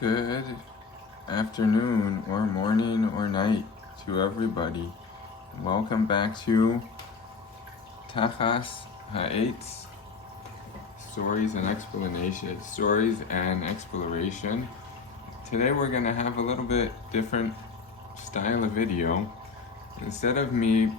Good afternoon or morning or night to everybody. Welcome back to Tachas Ha'etz, Stories and Exploration. Today we're going to have a little bit different style of video. Instead of me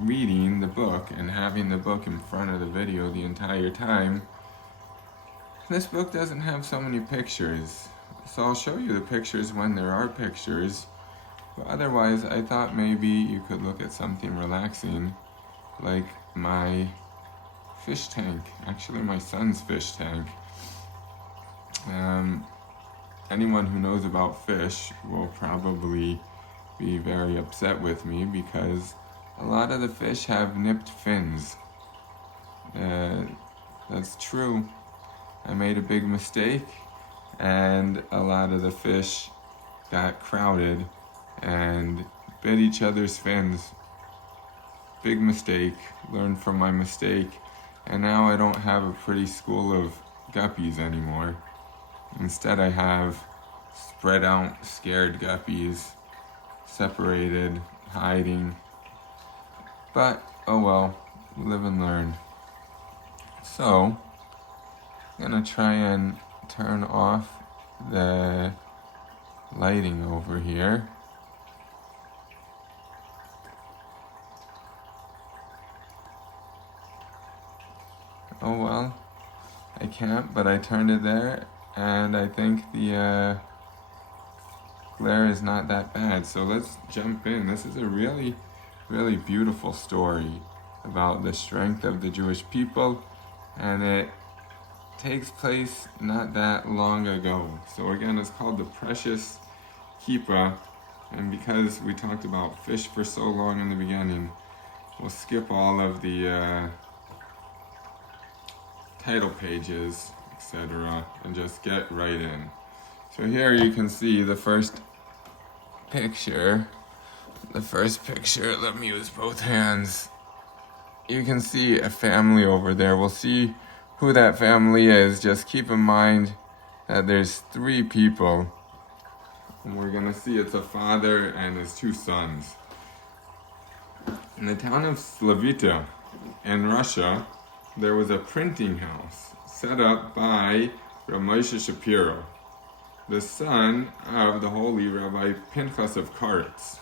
reading the book and having the book in front of the video the entire time, this book doesn't have so many pictures, so I'll show you the pictures when there are pictures, but otherwise I thought maybe you could look at something relaxing, like my fish tank, actually my son's fish tank. Anyone who knows about fish will probably be very upset with me because a lot of the fish have nipped fins. That's true. I made a big mistake, and a lot of the fish got crowded and bit each other's fins. Big mistake, learned from my mistake, and now I don't have a pretty school of guppies anymore. Instead I have spread out, scared guppies, separated, hiding. But, oh well, live and learn. So, I'm gonna try and turn off the lighting over here. Oh well, I can't, but I turned it there, and I think the glare is not that bad. So let's jump in. This is a really, really beautiful story about the strength of the Jewish people, and it takes place not that long ago. So again, it's called the Precious Kippa, and because we talked about fish for so long in the beginning, we'll skip all of the title pages, etc., and just get right in. So here you can see the first picture. Let me use both hands. You can see a family over there. We'll see who that family is. Just keep in mind that there's 3 people, and we're gonna see it's a father and his 2 sons. In the town of Slavita in Russia, there was a printing house set up by Precious Shapiro, the son of the holy Rabbi Pinchas of Karetz.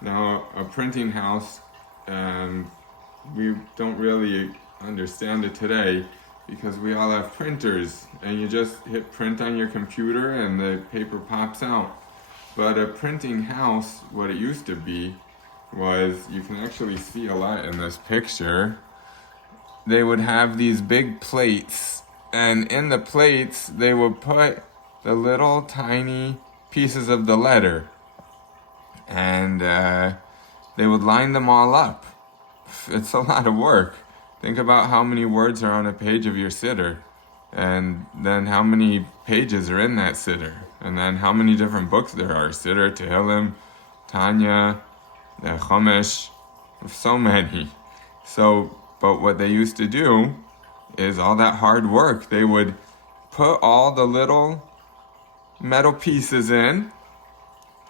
Now, a printing house, we don't really understand it today because we all have printers and you just hit print on your computer and the paper pops out. But a printing house, what it used to be, was, you can actually see a lot in this picture, they would have these big plates, and in the plates they would put the little tiny pieces of the letter, and they would line them all up. It's a lot of work. Think about how many words are on a page of your siddur, and then how many pages are in that siddur, and then how many different books there are. Siddur, Tehillim, Tanya, Chumash, so many. But what they used to do is all that hard work. They would put all the little metal pieces in,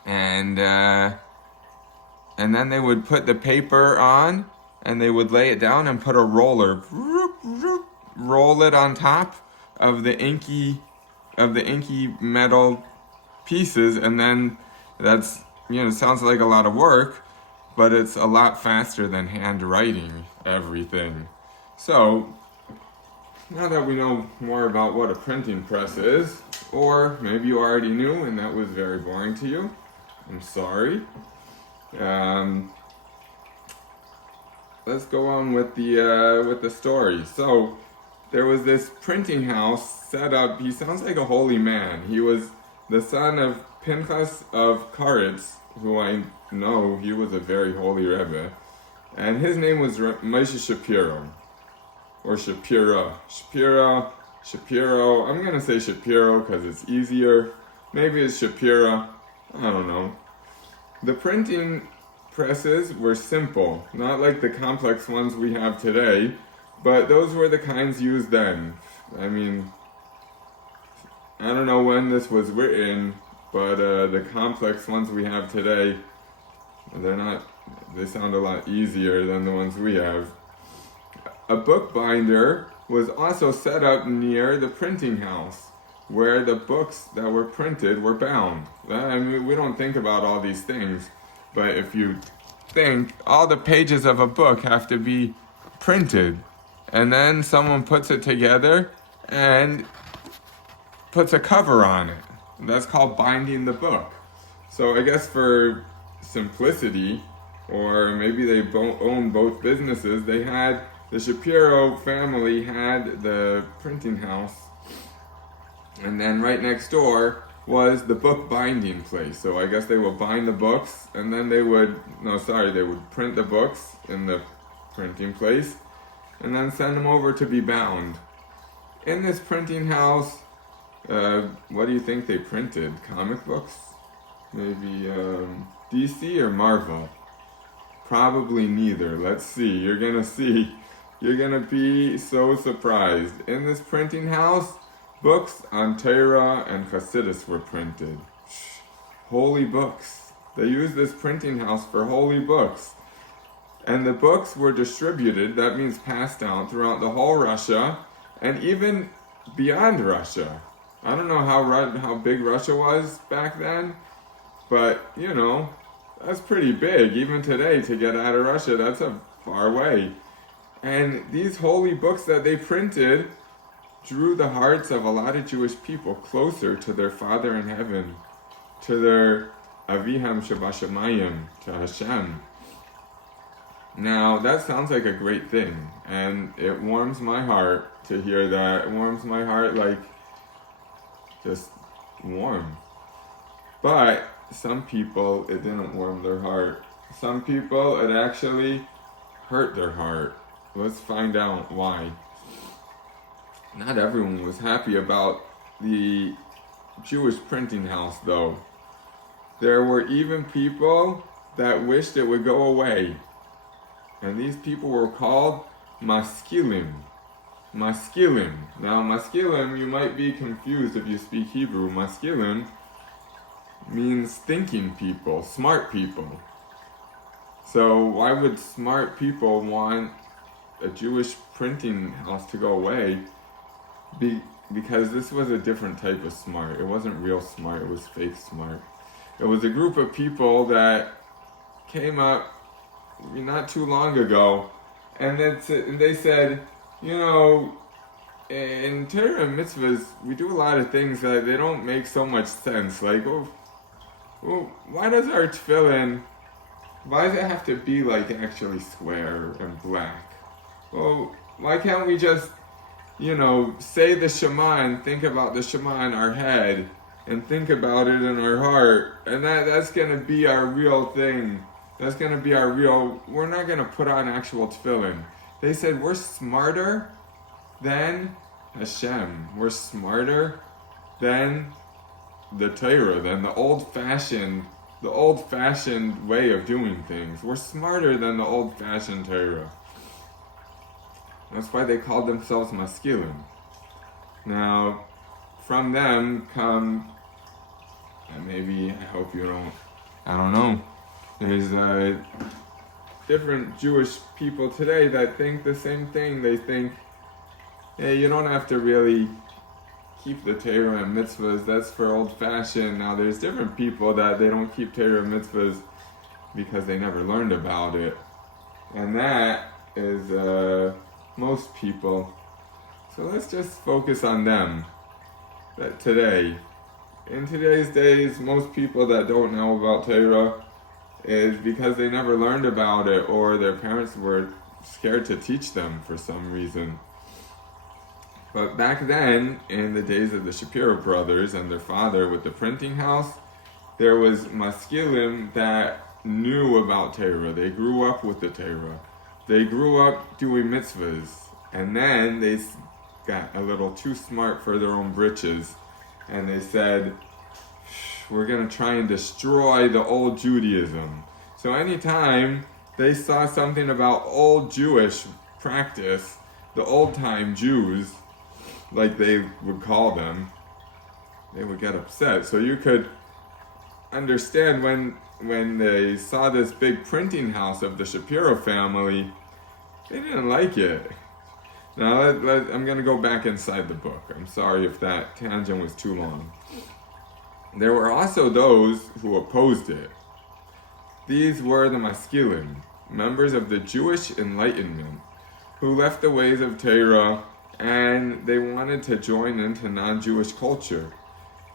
and then they would put the paper on, and they would lay it down and put a roller, roll it on top of the inky metal pieces, and then that's, sounds like a lot of work, but it's a lot faster than handwriting everything. So, now that we know more about what a printing press is, or maybe you already knew and that was very boring to you, I'm sorry. Let's go on with the story. So, there was this printing house set up. He sounds like a holy man. He was the son of Pinchas of Karetz, who I know he was a very holy Rebbe, and his name was Moshe Shapiro, or Shapiro. I'm gonna say Shapiro because it's easier. Maybe it's Shapiro. I don't know. The printing presses were simple, not like the complex ones we have today, but those were the kinds used then. I mean, I don't know when this was written, but the complex ones we have today, they sound a lot easier than the ones we have. A bookbinder was also set up near the printing house, where the books that were printed were bound. I mean, we don't think about all these things, but if you think, all the pages of a book have to be printed, and then someone puts it together and puts a cover on it. That's called binding the book. So I guess for simplicity, or maybe they own both businesses, the Shapiro family had the printing house, and then right next door was the book binding place. So I guess they would bind the books, and then they would print the books in the printing place, and then send them over to be bound. In this printing house, what do you think they printed? Comic books? Maybe DC or Marvel? Probably neither. Let's see. You're gonna be so surprised. In this printing house, books on Torah and Chassidus were printed. Holy books. They used this printing house for holy books. And the books were distributed, that means passed down, throughout the whole Russia, and even beyond Russia. I don't know how big Russia was back then, but, that's pretty big. Even today, to get out of Russia, that's a far way. And these holy books that they printed drew the hearts of a lot of Jewish people closer to their Father in heaven, to their Aviham Shabashamayim, to Hashem. Now, that sounds like a great thing, and it warms my heart to hear that. It warms my heart like just warm. But some people, it didn't warm their heart. Some people, it actually hurt their heart. Let's find out why. Not everyone was happy about the Jewish printing house, though. There were even people that wished it would go away. And these people were called maskilim. Maskilim. Now, maskilim, you might be confused if you speak Hebrew. Maskilim means thinking people, smart people. So why would smart people want a Jewish printing house to go away? Because this was a different type of smart. It wasn't real smart, it was fake smart. It was a group of people that came up not too long ago, and they said, in Torah and mitzvahs, we do a lot of things that they don't make so much sense. Like, why does our tefillin, why does it have to be like actually square and black? Well, why can't we just, say the Shema and think about the Shema in our head and think about it in our heart, and that's going to be our real thing. That's going to be we're not going to put on actual tefillin. They said we're smarter than Hashem. We're smarter than the Torah, than the old-fashioned way of doing things. We're smarter than the old-fashioned Torah. That's why they called themselves maskilim. Now, from them come, maybe, I hope you don't, I don't know. There's different Jewish people today that think the same thing. They think, hey, you don't have to really keep the Torah and mitzvahs. That's for old-fashioned. Now, there's different people that they don't keep Torah and mitzvahs because they never learned about it. And that is most people. So let's just focus on them. That today, in today's days, most people that don't know about Torah is because they never learned about it, or their parents were scared to teach them for some reason. But back then, in the days of the Shapiro brothers and their father with the printing house, there was maskilim that knew about Torah. They grew up with the Torah. They grew up doing mitzvahs. And then they got a little too smart for their own britches. And they said, we're going to try and destroy the old Judaism. So anytime they saw something about old Jewish practice, the old-time Jews, like they would call them, they would get upset. So you could understand when they saw this big printing house of the Shapiro family, they didn't like it. Now I'm going to go back inside the book. I'm sorry if that tangent was too long. There were also those who opposed it. These were the Maskilim, members of the Jewish Enlightenment, who left the ways of Torah and they wanted to join into non-Jewish culture.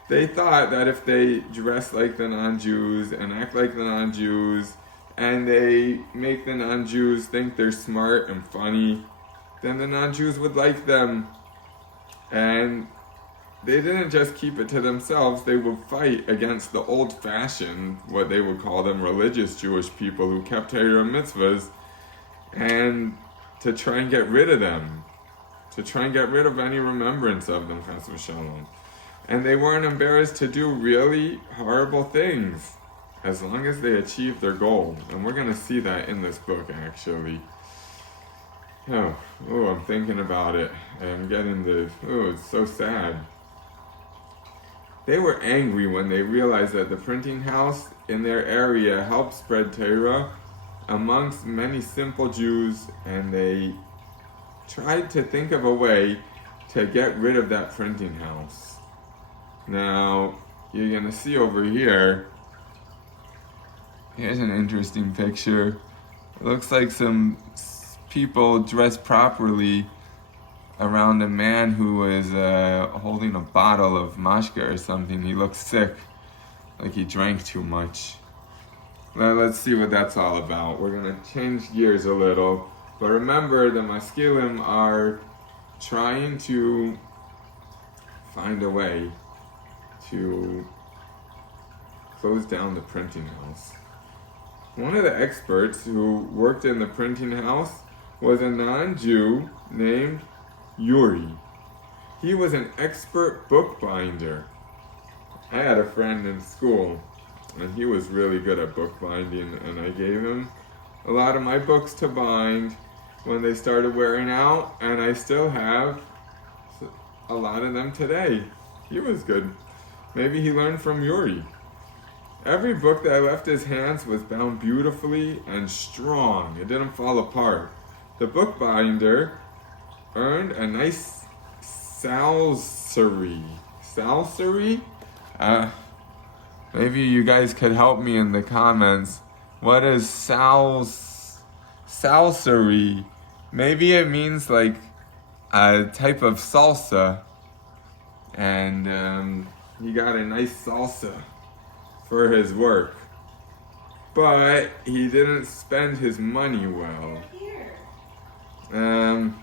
They thought that if they dress like the non-Jews and act like the non-Jews and they make the non-Jews think they're smart and funny, then the non-Jews would like them. And they didn't just keep it to themselves, they would fight against the old-fashioned, what they would call them, religious Jewish people who kept Torah mitzvahs, and to try and get rid of them, to try and get rid of any remembrance of them, chas v'shalom. And they weren't embarrassed to do really horrible things, as long as they achieved their goal. And we're going to see that in this book, actually. Oh, I'm thinking about it. I'm getting it's so sad. They were angry when they realized that the printing house in their area helped spread Torah amongst many simple Jews, and they tried to think of a way to get rid of that printing house. Now, you're going to see over here, here's an interesting picture. It looks like some people dressed properly around a man who is holding a bottle of mashka or something. He looks sick, like he drank too much. Let's see what that's all about. We're going to change gears a little. But remember, the Maskilim are trying to find a way to close down the printing house. One of the experts who worked in the printing house was a non-Jew named Yuri. He was an expert bookbinder. I had a friend in school, and he was really good at bookbinding, and I gave him a lot of my books to bind when they started wearing out, and I still have a lot of them today. He was good. Maybe he learned from Yuri. Every book that left his hands was bound beautifully and strong. It didn't fall apart. The bookbinder earned a nice salary. Salary? Maybe you guys could help me in the comments. What is salary? Maybe it means like a type of salsa. And he got a nice salsa for his work. But he didn't spend his money well. I'm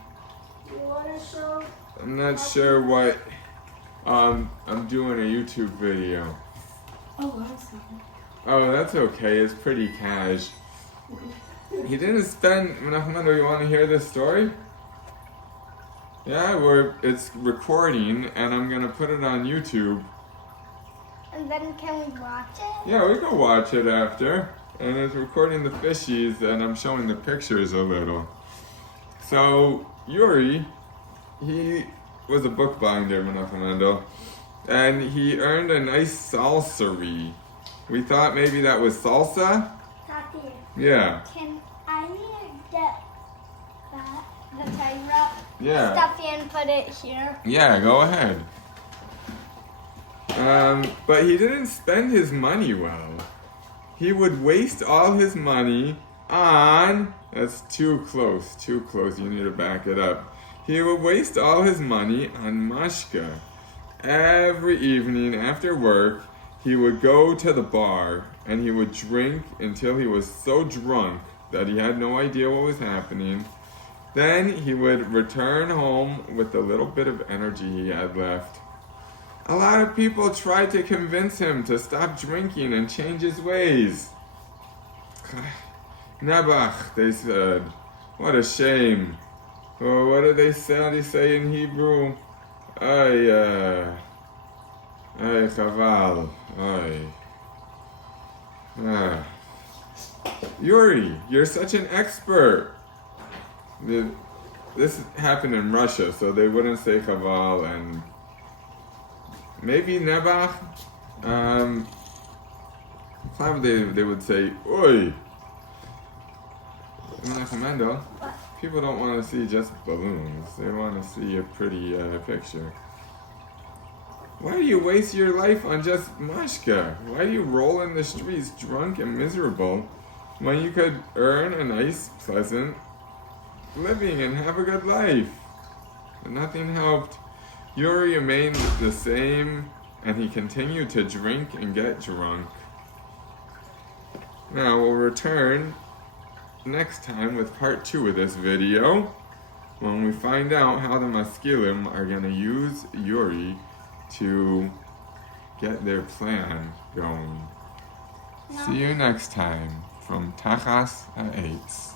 not sure what. I'm doing a YouTube video. Oh, that's okay. It's pretty cash. He didn't spend. Menachem, you want to hear this story? Yeah, it's recording, and I'm gonna put it on YouTube. And then can we watch it? Yeah, we can watch it after. And it's recording the fishies, and I'm showing the pictures a little. So Yuri, he was a bookbinder, Menachem, and he earned a nice salsary. We thought maybe that was salsa. Tati, Yeah. can I get that, the Torah stuffy and put it here? Yeah, go ahead. But he didn't spend his money well. He would waste all his money on... That's too close, you need to back it up. He would waste all his money on mashka. Every evening after work, he would go to the bar and he would drink until he was so drunk that he had no idea what was happening. Then he would return home with the little bit of energy he had left. A lot of people tried to convince him to stop drinking and change his ways. Nebach, they said. What a shame. Oh, what do they say in Hebrew? Ay, chaval. Ay. Yuri, you're such an expert. This happened in Russia, so they wouldn't say chaval and maybe Nebach, they would say, Oi! People don't want to see just balloons. They want to see a pretty picture. Why do you waste your life on just mashka? Why do you roll in the streets drunk and miserable when you could earn a nice, pleasant living and have a good life? But nothing helped. Yuri remained the same, and he continued to drink and get drunk. Now we'll return next time with part 2 of this video, when we find out how the Maskilim are going to use Yuri to get their plan going. See you next time from Tachas Ha'etz.